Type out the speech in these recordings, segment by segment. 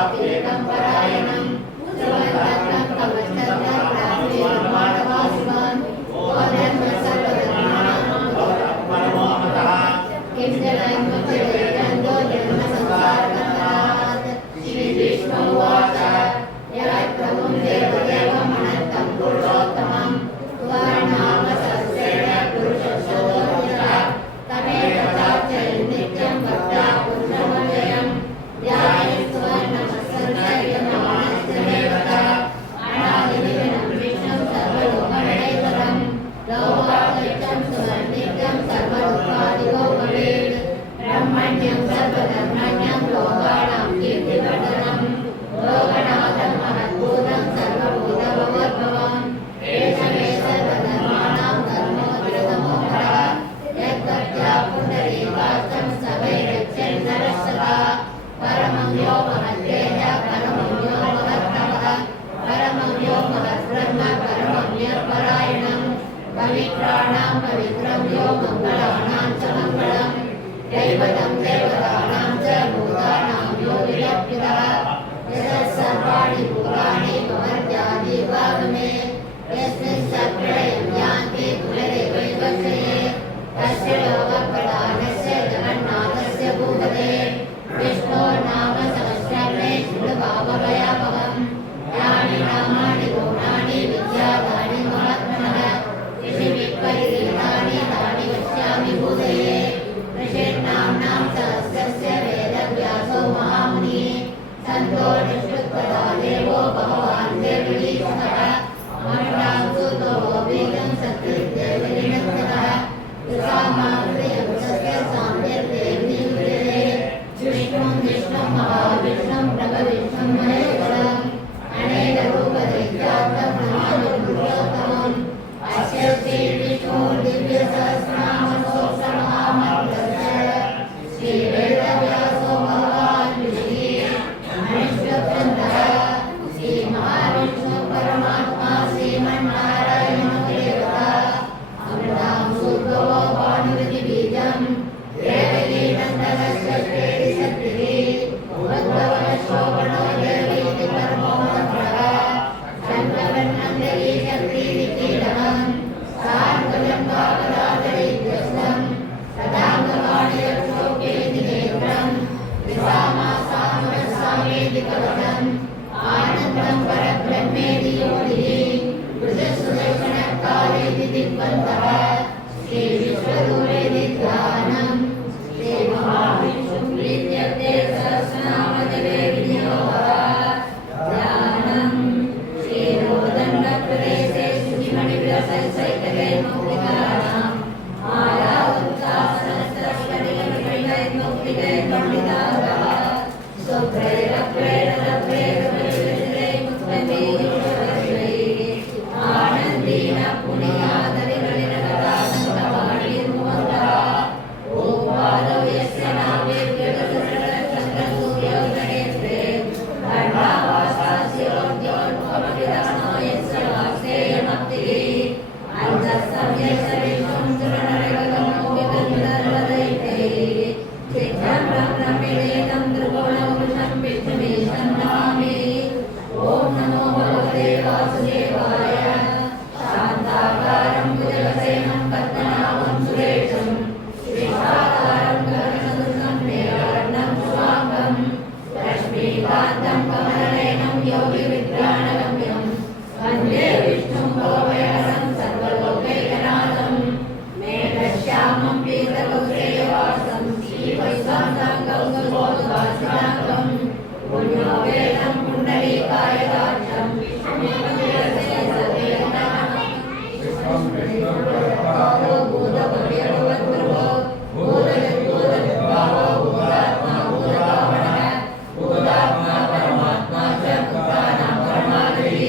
वाप्येकं परायणं सर्वतन्त्रं तमस्तन्त्रं ओधर्म सर्वधर्माणां परमो मतः किं जन्मो जन्म संसारकर्तात् श्री विष्णु उवाच यत्प्रभुं देवदेवम् अनन्तं पुरुषोत्तमं त्वन्नाम सहस्रेण पुरुषशोधोऽयः तमेतदाच्च नित्यं भक्त्या पुरुषमव्ययं ध्यायेत्त्वन्नमस्सर्वजनमानस्यमेव अनादिनिधनं विष्णुं सर्वलोकमहेश्वरं लोकातीतं सुवर्णित्यं सर्वलोकाधिपो भवेत् ब्रह्मण्यं सर्वधर्मण्यं लोकानां कीर्तिवर्धनं लोकनाथं महद्भूतं सर्वभूतभवोद्भवम् एषमे सर्वधर्माणां धर्मोऽग्रतमो हरः यद्भक्त्या पुण्डरीकाक्षं सवैरच्यन् सरस्वता परमं यो महद्वेदः परमं यो महत्तपः परमं यो महद्ब्रह्म परमं यत्परायणं पवित्राणां पवित्रं यो मङ्गलानां च मङ्गलं दैवतं देवतानां च भूतानां यो विलक्षितः यतः सर्वाणि भूतानि भवत्यादिवागमे यस्मिन् सप्रलयं यान्ति पुनरेवैवक्षये तस्य लोकप्रधानस्य जगन्नाथस्य भूपते विष्णोर्नाम सहस्रमे शृणुभावभयापहं यानि नामानि गुणानि विद्यातानि महात्मनः ऋषिविपरीतानि तानि वक्ष्यामि भूतये ऋषिर्नाम्नां सहस्रस्य वेदव्यासो महामुनिः सन्तो निष्कृतपदा देवो भगवान् देवलीशः मण्डां सुतो वेदं सत्यदेवलिनस्तः यसामाहृदयं सत्य साम्यदेवी विद्यते विष्णुं विष्णुं महाविष्णुं प्रभविष्णुं महेश्वरम् अनेकरूपदैत्यात्मं नमामि पुरुषोत्तमम् अस्य श्रीविष्णुर्दिव्यसहस्रनामस्तोत्रमहामन्त्रस्य श्रीवेदव्यासो भगवान् ऋषिः मनुष्यचन्द्रः श्रीमहाविष्णु परमात्मा श्रीमन्नारायणो देवता अमृतां सुर्भवो भानुमतिबीजं देवकीनन्दनस्य श्रीशक्तिः उद्भवशोभनो देवैति परमो मन्त्रः शङ्करनन्दरी शक्तिरिकीलकं सार्वजं काकदाचरित्यस्तं तदाङ्गवाणिरक्षोभेति नेत्रं विसामासामरसामेति कवचम् आनन्दं परब्रह्मेति योनिः वृषसुदर्शनकालेति दिग्बन्धः श्रीविश्वरूपेति ध्यानं श्रीमहाविष्णुं प्रीत्यर्थे सहस्रनामजपे विनियोगः ध्यानं श्रीरोदण्डप्रदेशे शुचिमणिविलसैकते मौलिकानां मालावृत्तासनस्तस्फटिकमणिमैर्मौक्तिकै पण्डिताः शुभ्रैरभ्रैरभ्रैरभ्रैर्मुक्तैः आनन्दीन पुण्यादरिगलिनकथासङ्गवाणीर्मुहन्तः ॐ पादौ यस्य नामेभ्यगतसरलचन्द्रसूर्योदयेत्रे खण्डावासास्योद्योन्मुखमभिधानो यस्य वाक्सेयमप्तिः अन्तःसंयस्य विष्णुं सुरनरगगमो विगन्धर्वदैत्यैः चित्रं ब्रह्मणेदं त्रिगुणपुरुषं विष्णुमीशं नमामि ॐ नमो भगवते वासुदेवाय शान्ताकारं भुजगशयनं पद्मनाभं सुरेशं श्रीशाकारं गगनसदृशं मेघवर्णं शुभाङ्गं लक्ष्मीकान्तं कमलनयनं योगिविद्यानगम्यं वन्दे विष्णुं भवभयहरं सर्वलोकैकनाथं मेघश्यामं पीतकौशेयवासं श्रीवैशाखाङ्गं सुबोधवासिनाङ्गं पुण्यो वेदं पुण्डरीकायदाक्षं विष्णुमेवो भूतभव्यभवद्भ्रुवो भूतजद्भूतविद्भावो भूतात्मा भूतभावनः भूतात्मा परमात्मा च भूतानां परमादिः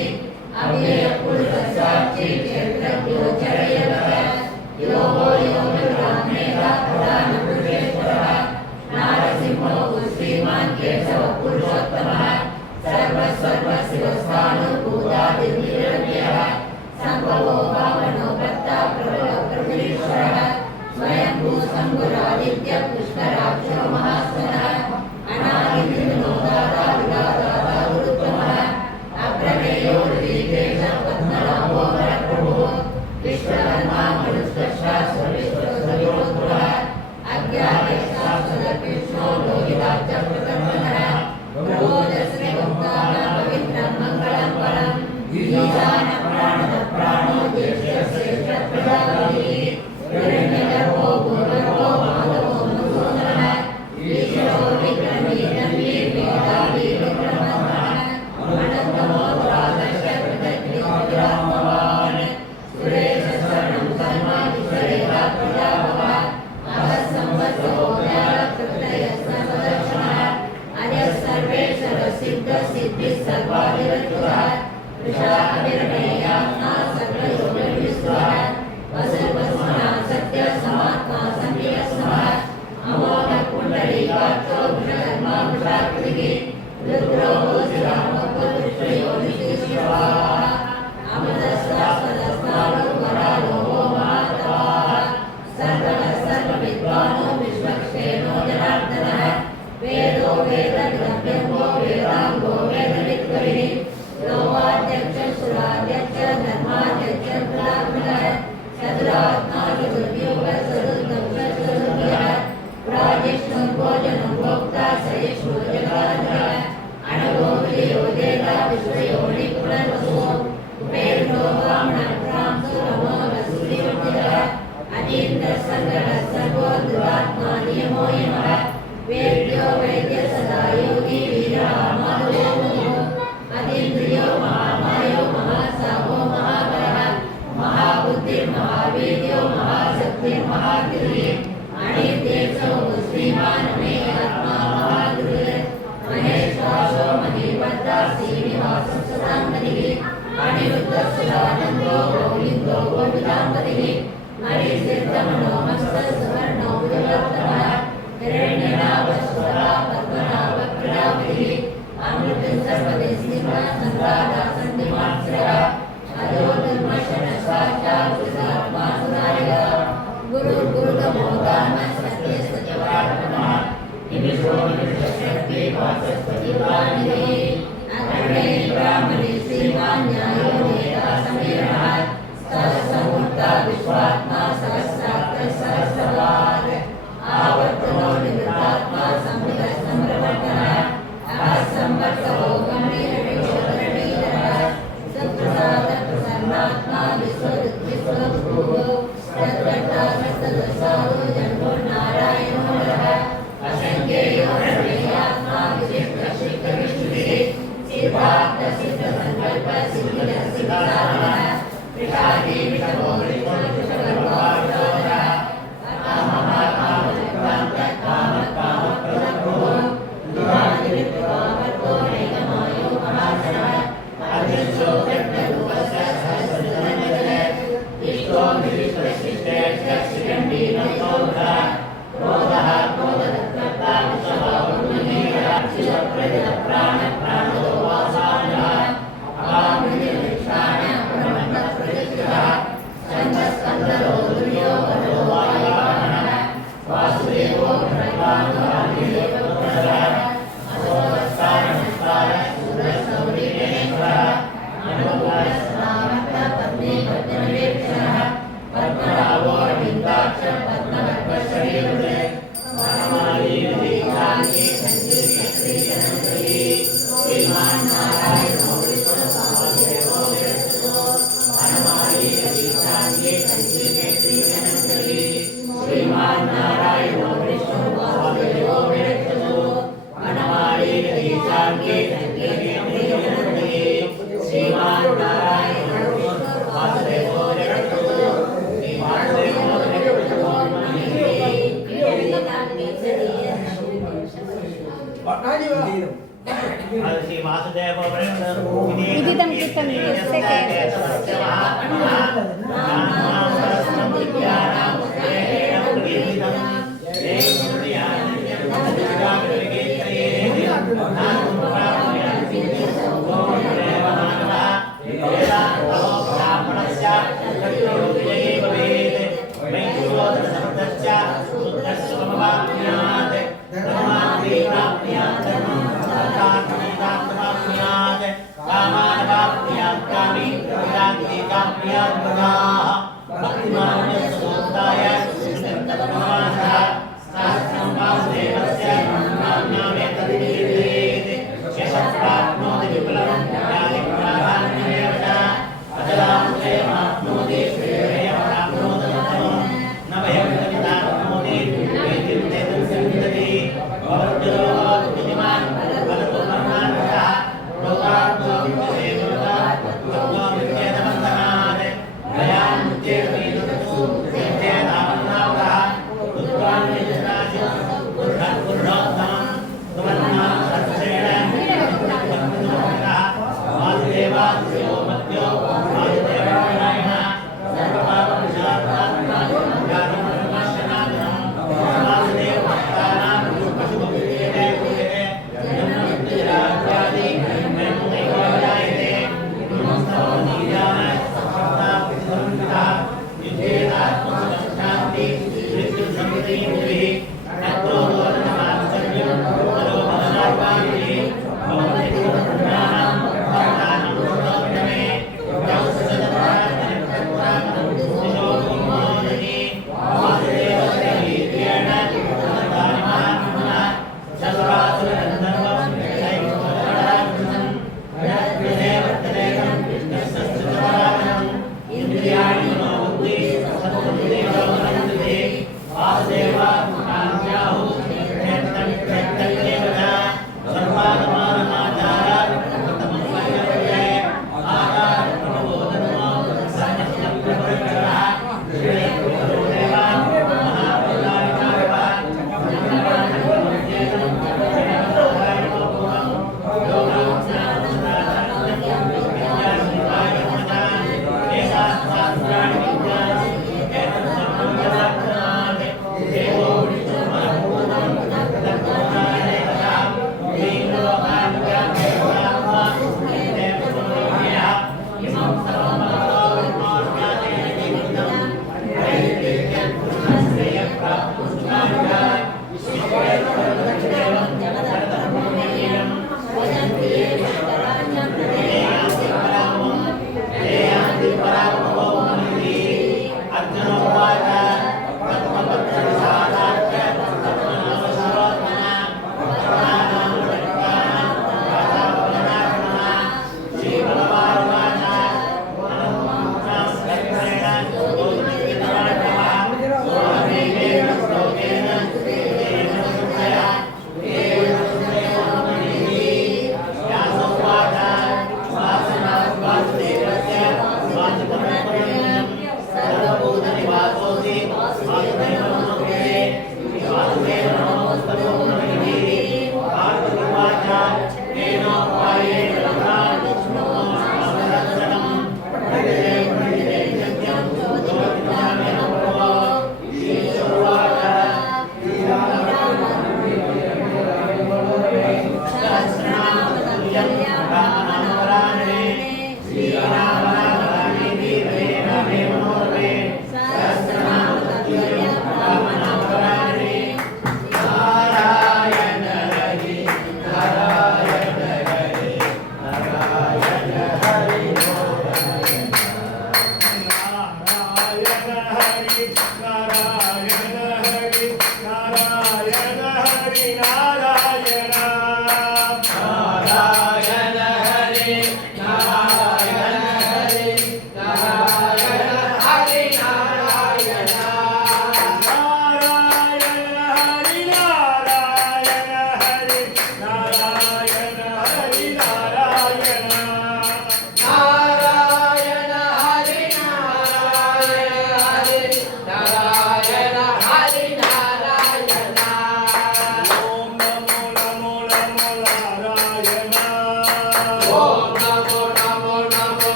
अव्ययपुरुषस्याक्षी क्षेत्रज्ञो चरयतः योगो योगिर्ब्राह्मेणः प्रधानपुरुषेश्वरः नारसिंहो श्रीमान् केशवः पुरुषोत्तमः सर्वस्वर्वशिवस्थानो सर्वादिवत्पुरः ऋषाभिर्णेयात्मा सर्वयोगिर्विश्वः वसुर्वसुना सत्य समात्मा संवियस्मः अमोघपुण्डरीकाक्षो वृषधर्मा वृषाकृतिः रुद्रो भूषिरामपुरुषयोनिश्वाः अमृतस्वास्पदस्नानो वरालो महातवाः सर्वः सर्वविद्वानो विश्वक्षेणो जनार्दनः वेदो वेदविदभ्यङ्गो वेदाङ्गो वेदविद्वरिः लोकाध्यक्ष सुराध्यक्ष धर्माध्यक्ष प्रधानः चतुरात्मा चतुर्युग चतुर्दक्ष चतुर्भुजः प्राजिष्णु भोजनं भोक्ता सहिष्णु जगदाधरः अणुभोगियो देता विश्वयोनि पुनर्वसु उपेन्द्रो ब्राह्मणप्रां सुरमो रसूरिवर्तितः अतीन्द्र संग्रह सर्वो दुरात्मा नियमो यमः वेद्यो वैद्य सदा योगी वीरः माधवो मुनिः अतीन्द्रियो महामायो महासाहो महाबलः महाबुद्धिर्महावीर्यो महाशक्तिर्महाधीर्यः अनिर्देशो श्रीमान् मे आत्मा महागुरुः महेश्वासो महीपद्दा श्रीनिवासो सदाम्बरिः अनिरुद्धसुरानन्दो गोविन्दो गोविदाम्बरिः मणिसिद्धमनो मस्तसुवर्णो बुधवत्तमः हिरण्यनाभस्वरा पद्मनाभक्रीडावलिः अमृतसर्वदेशिनः सङ्गादा सन्धिमात्सरः अजो दुर्मशनसाक्षात् सुधात्मा सुधारयः गुरुर्गुरुतमो धाम सत्य सत्यवाक्यमः निमिषो निमिषशक्ति वाचस्पतिवानिः अग्रणे ब्राह्मणे श्रीमान् न्यायो नेता समीरः सहस्रमूर्ता विश्वात्मा सहस्रार्थ सहस्रवाद आवर्तनो निवृत्तात्मा संविदः सम्प्रवर्तनः असंवर्तको गम्भीरविशोधरणीधरः सत्प्रसाद प्रसन्नात्मा विश्वगुरुः तद्वत्तामस्तदसाधु जन्मो नारायणो नरः असंख्येयो सर्वेयात्मा विशिष्टशिष्टविष्णुः सिद्धार्थसिद्धसङ्कल्प सिद्धिरसिद्धारः विषादी विषमो विषमोर्विषगर्भार्जोदरः कामकामप्रदभो दुरादिविद्वामर्तो नैकमायो महासनः अदृशो व्यक्तरूपस्य सहस्रजनजले इष्टो विशिष्टशिष्टेश्च श्रीगण्डीनतोऽधः क्रोधः क्रोधदत्तर्ता विषभावुर्मनीरः शिवप्रजलप्राणप्राणदो वासानः अपामृतिर्विक्षाण प्रमत्तप्रतिष्ठः छन्दस्कन्दरो दुर्यो वरो वायुवाहनः वासुदेवो प्रणवानुभाविदेवपुत्रः असोवत्सारणस्तारः शूरसौरिकेश्वरः अनुकूलस्नामत्तपत्नीपद्मनिवेक्षणः पद्मनाभो रविन्दाक्ष पद्मभक्तशरीरुदे वनमालीनदीक्षाङ्गी सञ्जीवश्रीजनश्री श्रीमान् नारायणो विश्वसामदेवो विरचितो वनमालीनदीक्षाङ्गी सञ्जीवश्रीजनश्री श्रीमान् नारायणो विश्वसामदेवो विरचितो वनमालीनदीक्षाङ्गी सञ्जीवश्रीजनश्री श्रीमान् नारायणो विश्वसामदेवो विरचितो श्री वासुदेव विदितं कृतं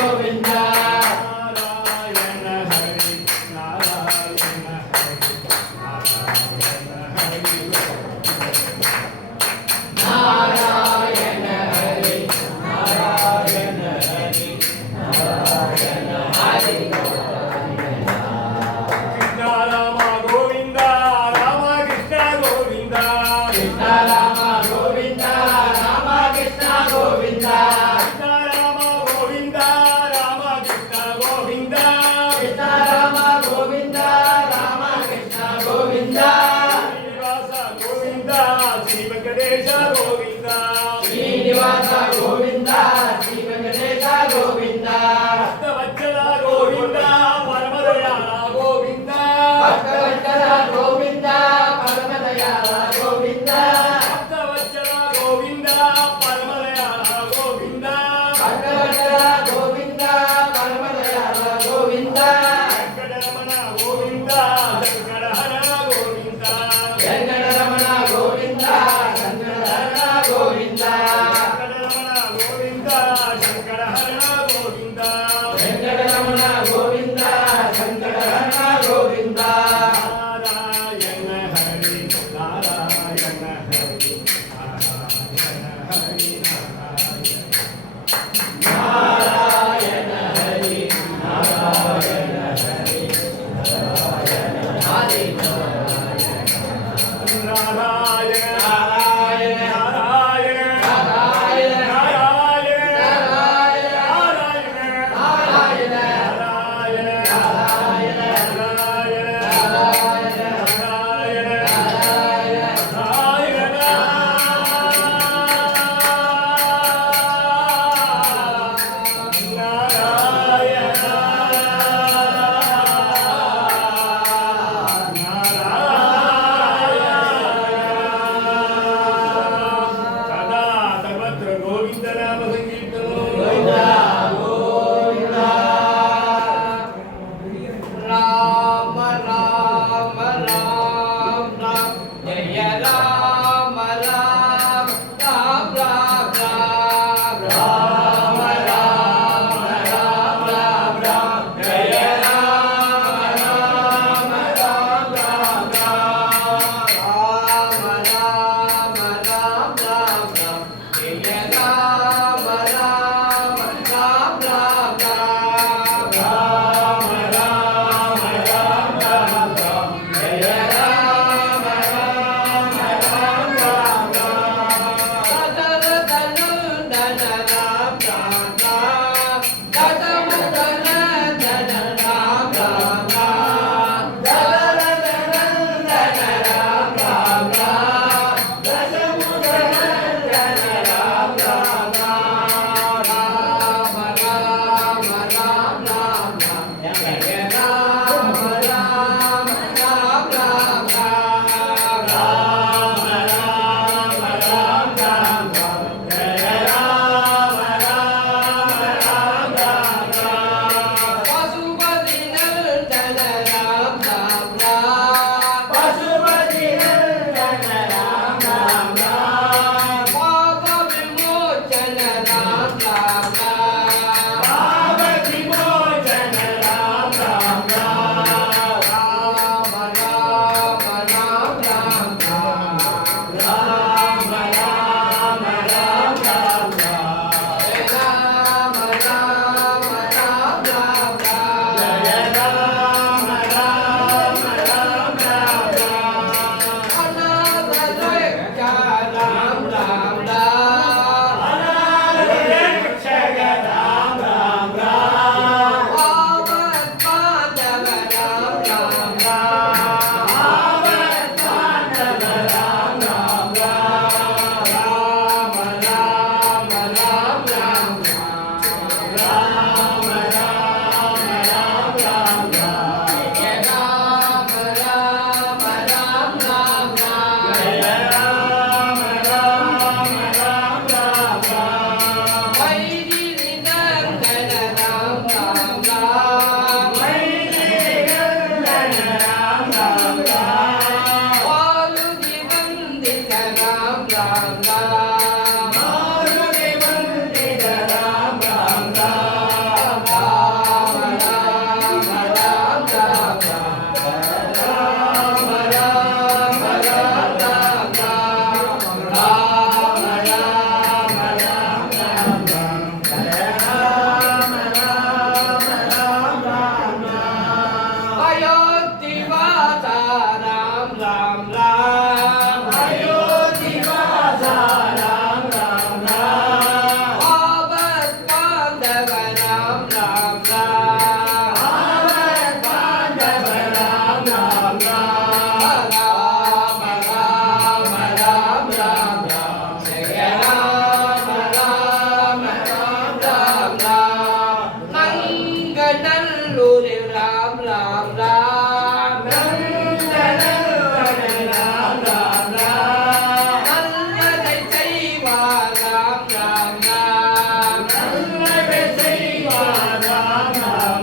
Govinda நல்லூரில் ராம் ராம் ராம் நல்லதை செய்வார் ராம் ராம்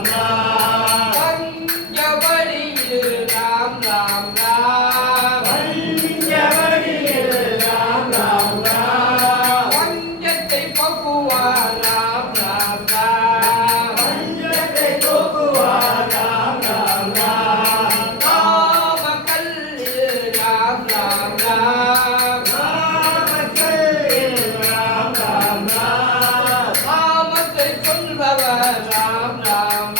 ராம் பஞ்சவடியில் ராம் ராம் ராம் பஞ்சத்தை பக்குவார் ராம் ராம் ராம் நாமக்கல்லில் ராம் ராம் ராம் நாமத்தை சொல்பவர் ராம் ராம்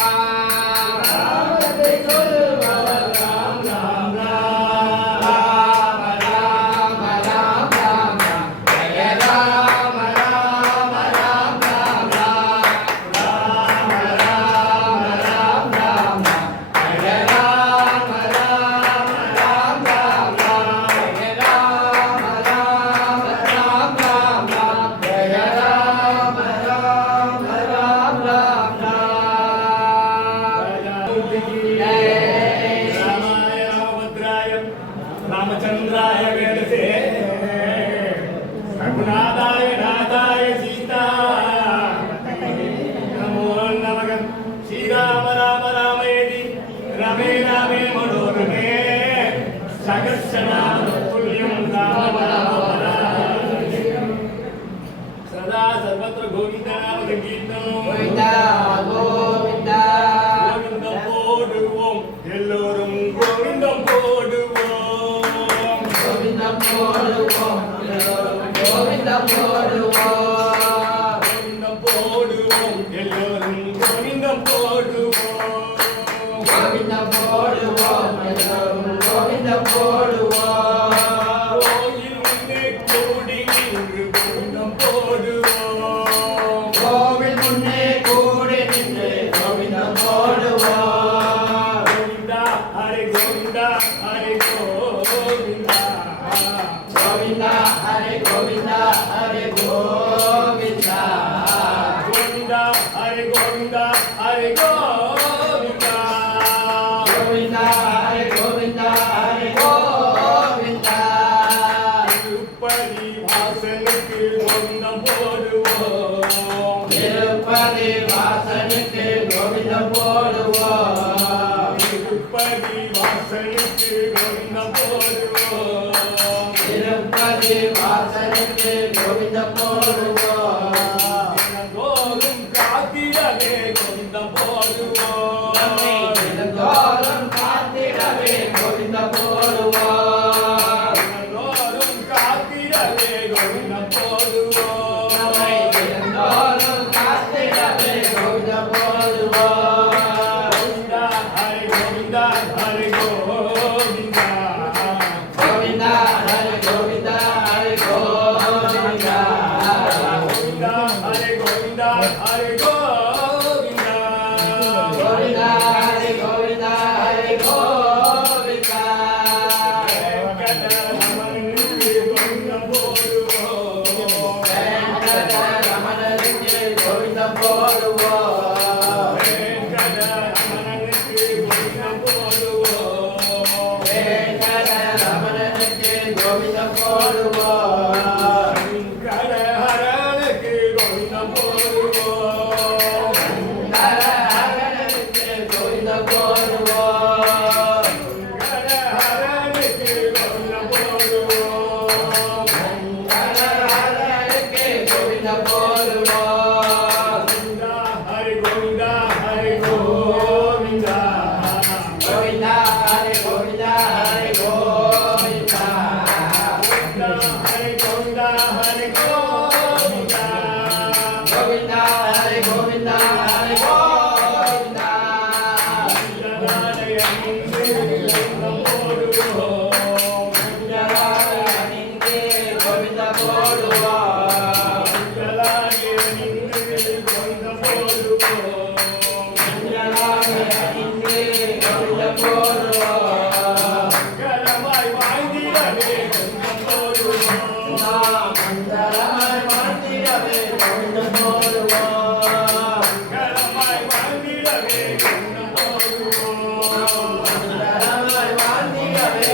ராம ராம ராம் ராம் ஜெய ராம ராம ராம் ராம் ராம ராம ராம் ராம் ஜெய ராம ராம ராம் ராம் ஜெய ராம ராம ராம் ராம் ஜெய ராம ராம ராம் ராம் रामाय रामभद्राय रामचंद्राय वेदसे रघुनाथाय नाथाय सीता नमो नमः श्रीराम राम रामेति रमे रामे मनोरमे सहस्रनाम तुल्यं राम सदा सर्वत्र गोविंद नाम संकीर्तनं கோவிந்தா கோவிந்தா கோவிந்தம் போடுவோம் எல்லோரும் கோவிந்தம் போடுவோம் கோவிந்தம் போடுவோம் கோவிந்தம் போடுவோம் கோவிந்தம் போடுவோம் எல்லோரும் கோவிந்தம் போடுவோம் கோவிந்தம் போடுவோம் கோவிந்தம் போடுவோம் கோயில் முன்னே கூடி நின்று கோவிந்தம் போடுவோம் கோவில் முன்னே கூடி நின்று கோவிந்தம் போடுவோம் கோவிந்தா ஹரே கோவிந்தா ஹரே கோவிந்தா கோவிந்தா ஹரே கோவிந்தா ஹரே கோவிந்தா கோவிந்தா ஹரே கோவிந்தா ஹரே கோவிந்தா கோவிந்தா ஹரே கோவிந்தா ஹரே கோவிந்தா திருப்பதி வாசலுக்கு கோவிந்தம் போடுவோம் திருப்பதி வாசனுக்கு கோவிந்தம் போடுவோம் திருப்பதி வாசலுக்கு கோவிந்தம் போடுவோம் திருப்பதி வாசனுக்கு கோவிந்தம் போடுவோம் தினந்தோறும் காத்திடவே கோவிந்தம் நம்மை போடுவோம் தினந்தோறும் காத்திடவே கோவிந்தம் போடுவோம் தினந்தோறும் காத்திடவே கோவிந்தம் போடுவோம் நம்மை தினந்தோறும் காத்திடவே கோவிந்தம் போடுவோம் கோவிந்தா ஹரி கோவிந்தா ஹரி கோவிந்தா கோவிந்தா ஹரி கோவிந்தா ஹரி கோவிந்தா கோவிந்தா ஹரி கோவிந்தா ஹரி கோவிந்தா கோவிந்தா ஹரி கோவிந்தா ஹரி கோவிந்தா வெங்கடரமணனுக்கு கோவிந்தம் போடுவோம் வெங்கடரமணனுக்கு கோவிந்தம் போடுவோம் வெங்கடரமணனுக்கு கோவிந்தம் போடுவோம் வெங்கடரமணனுக்கு கோவிந்தம் போடுவோம் வெங்கடஹரனுக்கு கோவிந்தம் போடுவோம் வெங்கடரமணனுக்கு கோவிந்தம் போடுவோம் வெங்கடஹரனுக்கு கோவிந்தம் போடுவோம் வெங்கடரமணனுக்கு கோவிந்தம் போடுவோம் கோவிந்தா ஹரி கோவிந்தா ஹரி கோவிந்தா கோவிந்தா ஹரி கோவிந்தா ஹரி கோவிந்தா ஹரி கோவிந்தா ஹரி கோவிந்தா கோவிந்தா ஹரி கோவிந்தா ஹரி கோவிந்தா ஜலாலயனிங்கே கோவிந்தம் போடுவோம் ஜலாலயனிங்கே கோவிந்தம் போடுவோம் வாழ்ந்திடவே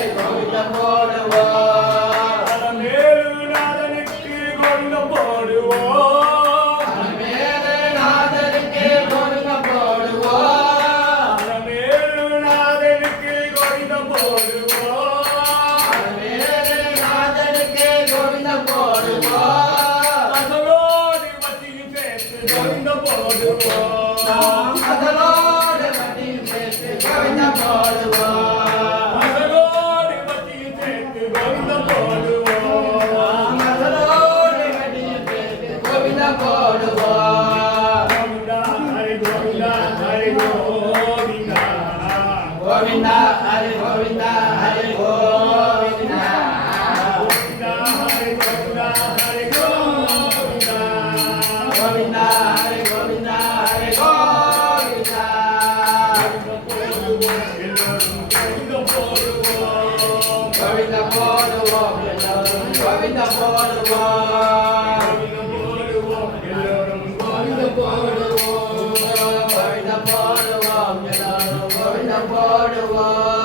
கோவிந்தம் போடுவோம் மேலுநாதனுக்கு கோவிந்தம் போடுவோம் மேலுநாதனுக்கு கோவிந்தம் போடுவோம் மேலுநாதனுக்கு கோவிந்தம் போடுவோம் மேலுநாதனுக்கு கோவிந்தம் போடுவோம் அதனோடு மத்தியும் சேர்த்து கோவிந்தம் போடுவோம் அதனோடு மத்தியும் சேர்த்து கோவிந்தம் போடுவோம் அதனோடு மத்தியும் சேர்த்து கோவிந்தம் போடுவோம் அதனோடு மத்தியும் சேர்த்து கோவிந்தம் போடுவோம் கோவிந்தா ஹரி கோவிந்தா ஹரி கோவிந்தா கோவிந்தா ஹரி கோவிந்தா ஹரி கோவிந்தா கோவிந்தா ஹரி கோவிந்தா ஹரி கோவிந்தா கோவிந்தா ஹரி கோவிந்தா ஹரி கோவிந்தா கோவிந்தம் போடுவோம் எல்லோரும் கோவிந்தம் போடுவோம் கோவிந்தம் போடுவோம் கோவிந்தம் போடுவோம் எல்லோரும் கோவிந்தம் போடுவோம்